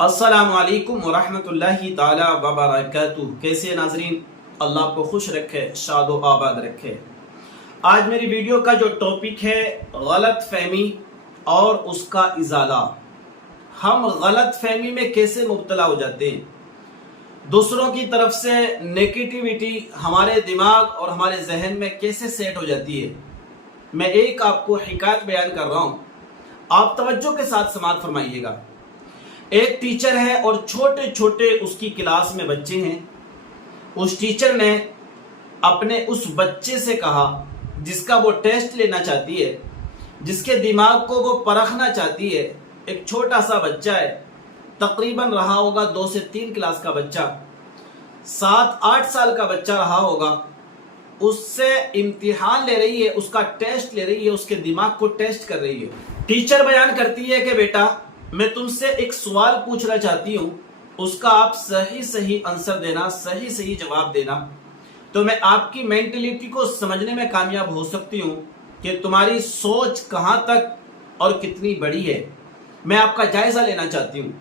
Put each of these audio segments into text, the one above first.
السلام علیکم ورحمۃ اللہ تعالی وبرکاتہ۔ کیسے ناظرین؟ اللہ آپ کو خوش رکھے، شاد و آباد رکھے۔ آج میری ویڈیو کا جو ٹاپک ہے غلط فہمی اور اس کا ازالہ۔ ہم غلط فہمی میں کیسے مبتلا ہو جاتے ہیں، دوسروں کی طرف سے نیگیٹیوٹی ہمارے دماغ اور ہمارے ذہن میں کیسے سیٹ ہو جاتی ہے۔ میں ایک آپ کو حکایت بیان کر رہا ہوں، آپ توجہ کے ساتھ سماعت فرمائیے گا۔ ایک ٹیچر ہے اور چھوٹے چھوٹے اس کی کلاس میں بچے ہیں۔ اس ٹیچر نے اپنے اس بچے سے کہا جس کا وہ ٹیسٹ لینا چاہتی ہے، جس کے دماغ کو وہ پرکھنا چاہتی ہے، ایک چھوٹا سا بچہ ہے، تقریباً رہا ہوگا 2 سے 3 کلاس کا بچہ، 7-8 سال کا بچہ رہا ہوگا۔ اس سے امتحان لے رہی ہے، اس کا ٹیسٹ لے رہی ہے، اس کے دماغ کو ٹیسٹ کر رہی ہے۔ ٹیچر بیان کرتی ہے کہ بیٹا میں تم سے ایک سوال پوچھنا چاہتی ہوں، اس کا آپ صحیح آنسر دینا، صحیح جواب دینا، تو میں آپ کی مینٹلٹی کو سمجھنے میں کامیاب ہو سکتی ہوں کہ تمہاری سوچ کہاں تک اور کتنی بڑی ہے۔ میں آپ کا جائزہ لینا چاہتی ہوں۔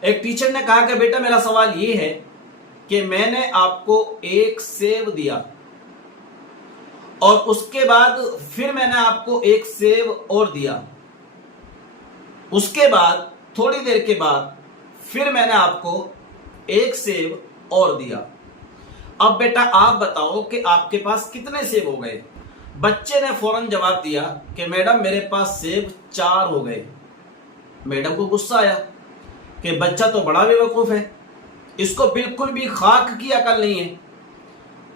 ایک ٹیچر نے کہا کہ بیٹا میرا سوال یہ ہے کہ میں نے آپ کو ایک سیب دیا اور اس کے بعد پھر میں نے آپ کو ایک سیب اور دیا، اس کے بعد تھوڑی دیر کے بعد پھر میں نے آپ کو ایک سیب اور دیا۔ اب بیٹا آپ بتاؤ کہ آپ کے پاس کتنے سیب ہو گئے؟ بچے نے فوراً جواب دیا کہ میڈم میرے پاس سیب 4 ہو گئے۔ میڈم کو غصہ آیا کہ بچہ تو بڑا بے وقوف ہے، اس کو بالکل بھی خاک کی عقل نہیں ہے،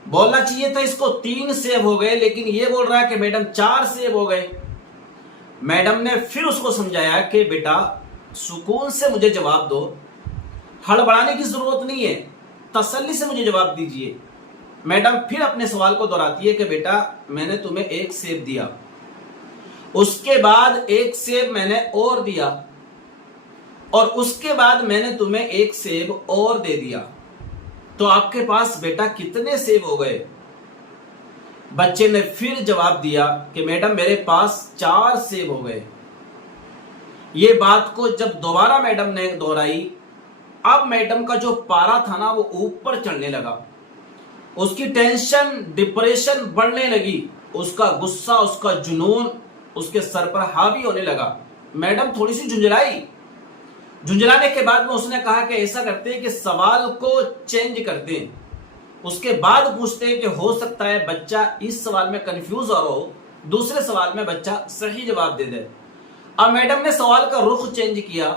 بولنا چاہیے تھا اس کو 3 سیب ہو گئے، لیکن یہ بول رہا ہے کہ میڈم 4 سیب ہو گئے۔ میڈم نے پھر اس کو سمجھایا کہ بیٹا سکون سے مجھے جواب دو، ہڑبڑانے کی ضرورت نہیں ہے، تسلی سے مجھے جواب دیجئے۔ میڈم پھر اپنے سوال کو دہراتی ہے کہ بیٹا میں نے تمہیں ایک سیب دیا، اس کے بعد ایک سیب میں نے اور دیا، اور اس کے بعد میں نے تمہیں ایک سیب اور دے دیا، تو آپ کے پاس بیٹا کتنے سیب ہو گئے؟ بچے نے پھر جواب دیا کہ میڈم میرے پاس 4 سیب ہو گئے۔ یہ بات کو جب دوبارہ میڈم نے دہرائی، اب میڈم کا جو پارا تھا نا وہ اوپر چڑھنے لگا، اس کی ٹینشن ڈپریشن بڑھنے لگی، اس کا غصہ، اس کا جنون اس کے سر پر حاوی ہونے لگا۔ میڈم تھوڑی سی جھنجھلائی، جھنجھلانے کے بعد میں اس نے کہا کہ ایسا کرتے ہیں کہ سوال کو چینج کرتے ہیں، اس کے بعد پوچھتے ہیں کہ ہو سکتا ہے بچہ اس سوال میں کنفیوز ہو رہا ہو، دوسرے سوال میں بچہ صحیح جواب دے دے۔ اب میڈم نے سوال کا رخ چینج کیا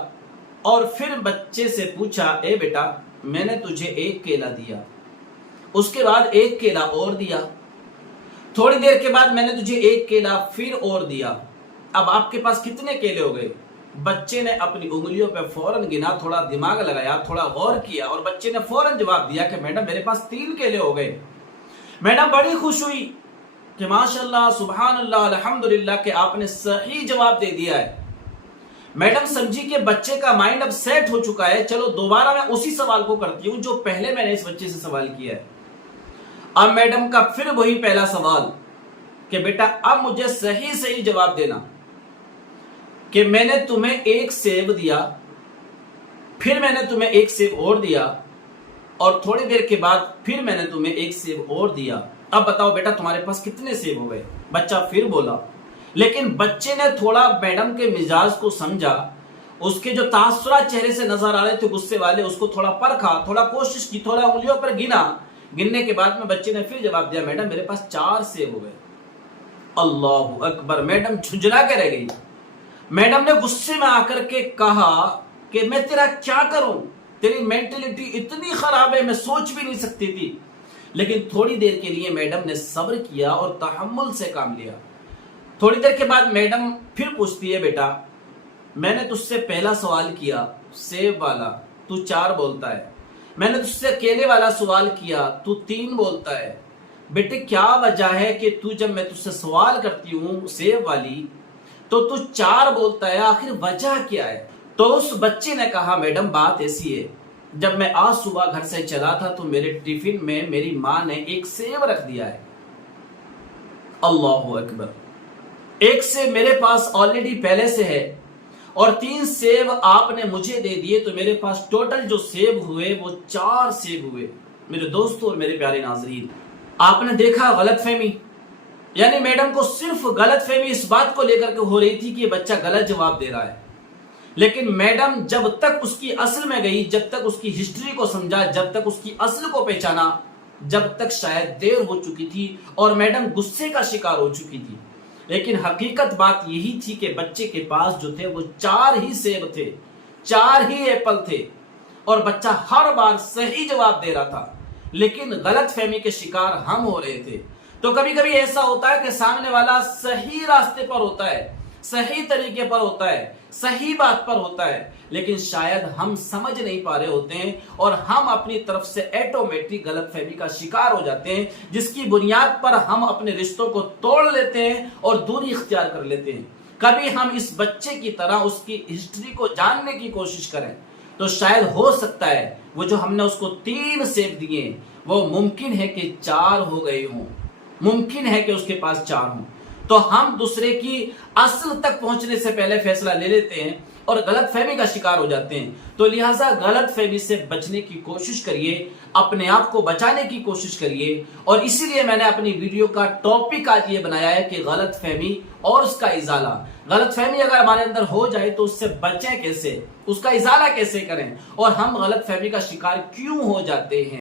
اور پھر بچے سے پوچھا، اے بیٹا میں نے تجھے ایک کیلا دیا، اس کے بعد ایک کیلا اور دیا، تھوڑی دیر کے بعد میں نے تجھے ایک کیلا پھر اور دیا، اب آپ کے پاس کتنے کیلے ہو گئے؟ بچے نے اپنی انگلیوں پہ فوراً گنا، تھوڑا دماغ لگایا، تھوڑا غور کیا، اور بچے نے فوراً جواب دیا کہ میڈم میرے پاس 3 کیلے ہو گئے۔ میڈم بڑی خوش ہوئی کہ ماشاءاللہ سبحان اللہ الحمدللہ کہ آپ نے صحیح جواب دے دیا ہے۔ میڈم سمجھی کہ بچے کا مائنڈ اب سیٹ ہو چکا ہے، چلو دوبارہ میں اسی سوال کو کرتی ہوں جو پہلے میں نے اس بچے سے سوال کیا ہے۔ اب میڈم کا پھر وہی پہلا سوال کہ بیٹا اب مجھے صحیح جواب دینا کہ میں نے تمہیں ایک سیب دیا، پھر میں نے تمہیں ایک سیب اور دیا، اور تھوڑی دیر کے بعد پھر میں نے تمہیں ایک سیب اور دیا، اب بتاؤ بیٹا تمہارے پاس کتنے سیب ہو گئے؟ بچہ پھر بولا، لیکن بچے نے تھوڑا میڈم کے مزاج کو سمجھا، اس کے جو تاثرات چہرے سے نظر آ رہے تھے غصے والے، اس کو تھوڑا پرکھا، تھوڑا کوشش کی، تھوڑا انگلیوں پر گنا، گننے کے بعد میں بچے نے پھر جواب دیا، میڈم میرے پاس 4 سیب ہو گئے۔ اللہ اکبر! میڈم جھنجھلا کے رہ گئی۔ میڈم نے غصے میں آ کر کے کہا کہ میں تیرا کیا کروں، تیری مینٹلٹی اتنی خراب ہے میں سوچ بھی نہیں سکتی تھی، لیکن تھوڑی دیر کے لیے میڈم نے صبر کیا اور تحمل سے کام لیا۔ تھوڑی دیر کے بعد میڈم پھر پوچھتی ہے، بیٹا میں نے تجھ سے پہلا سوال کیا سیب والا، تو 4 بولتا ہے، میں نے تجھ سے کیلے والا سوال کیا، تو 3 بولتا ہے، بیٹے کیا وجہ ہے کہ تو جب میں تجھ سے سوال کرتی ہوں سیب والی تو 4 بولتا ہے، آخر وجہ کیا ہے؟ تو اس بچے نے کہا، میڈم بات ایسی ہے، جب میں آج صبح گھر سے چلا تھا تو میرے ٹفن میں میری ماں نے ایک سیب رکھ دیا ہے۔ اللہ اکبر! ایک سیب میرے پاس آلریڈی پہلے سے ہے، اور 3 سیب آپ نے مجھے دے دیے تو میرے پاس ٹوٹل جو سیب ہوئے وہ 4 سیب ہوئے۔ میرے دوستوں اور میرے پیارے ناظرین، آپ نے دیکھا غلط فہمی، یعنی میڈم کو صرف غلط فہمی اس بات کو لے کر کے ہو رہی تھی کہ یہ بچہ غلط جواب دے رہا ہے، لیکن میڈم جب تک اس کی اصل میں گئی، جب تک اس کی ہسٹری کو سمجھا، جب تک اس کی اصل کو پہچانا، جب تک شاید دیر ہو چکی تھی اور میڈم غصے کا شکار ہو چکی تھی۔ لیکن حقیقت بات یہی تھی کہ بچے کے پاس جو تھے وہ 4 ہی سیب تھے، 4 ہی ایپل تھے، اور بچہ ہر بار صحیح جواب دے رہا تھا، لیکن غلط فہمی کے شکار ہم ہو رہے تھے۔ تو کبھی کبھی ایسا ہوتا ہے کہ سامنے والا صحیح راستے پر ہوتا ہے، صحیح طریقے پر ہوتا ہے، صحیح بات پر ہوتا ہے، لیکن شاید ہم سمجھ نہیں پا رہے ہوتے ہیں اور ہم اپنی طرف سے ایٹومیٹک غلط فہمی کا شکار ہو جاتے ہیں، جس کی بنیاد پر ہم اپنے رشتوں کو توڑ لیتے ہیں اور دوری اختیار کر لیتے ہیں۔ کبھی ہم اس بچے کی طرح اس کی ہسٹری کو جاننے کی کوشش کریں تو شاید ہو سکتا ہے وہ جو ہم نے اس کو 3 سیب دیے وہ ممکن ہے کہ 4 ہو گئے ہوں، ممکن ہے کہ اس کے پاس 4 ہوں۔ تو ہم دوسرے کی اصل تک پہنچنے سے پہلے فیصلہ لے لیتے ہیں اور غلط فہمی کا شکار ہو جاتے ہیں۔ تو لہٰذا غلط فہمی سے بچنے کی کوشش کریے، اپنے آپ کو بچانے کی کوشش کریے، اور اسی لیے میں نے اپنی ویڈیو کا ٹاپک آج یہ بنایا ہے کہ غلط فہمی اور اس کا ازالہ۔ غلط فہمی اگر ہمارے اندر ہو جائے تو اس سے بچیں کیسے، اس کا ازالہ کیسے کریں، اور ہم غلط فہمی کا شکار کیوں ہو جاتے ہیں۔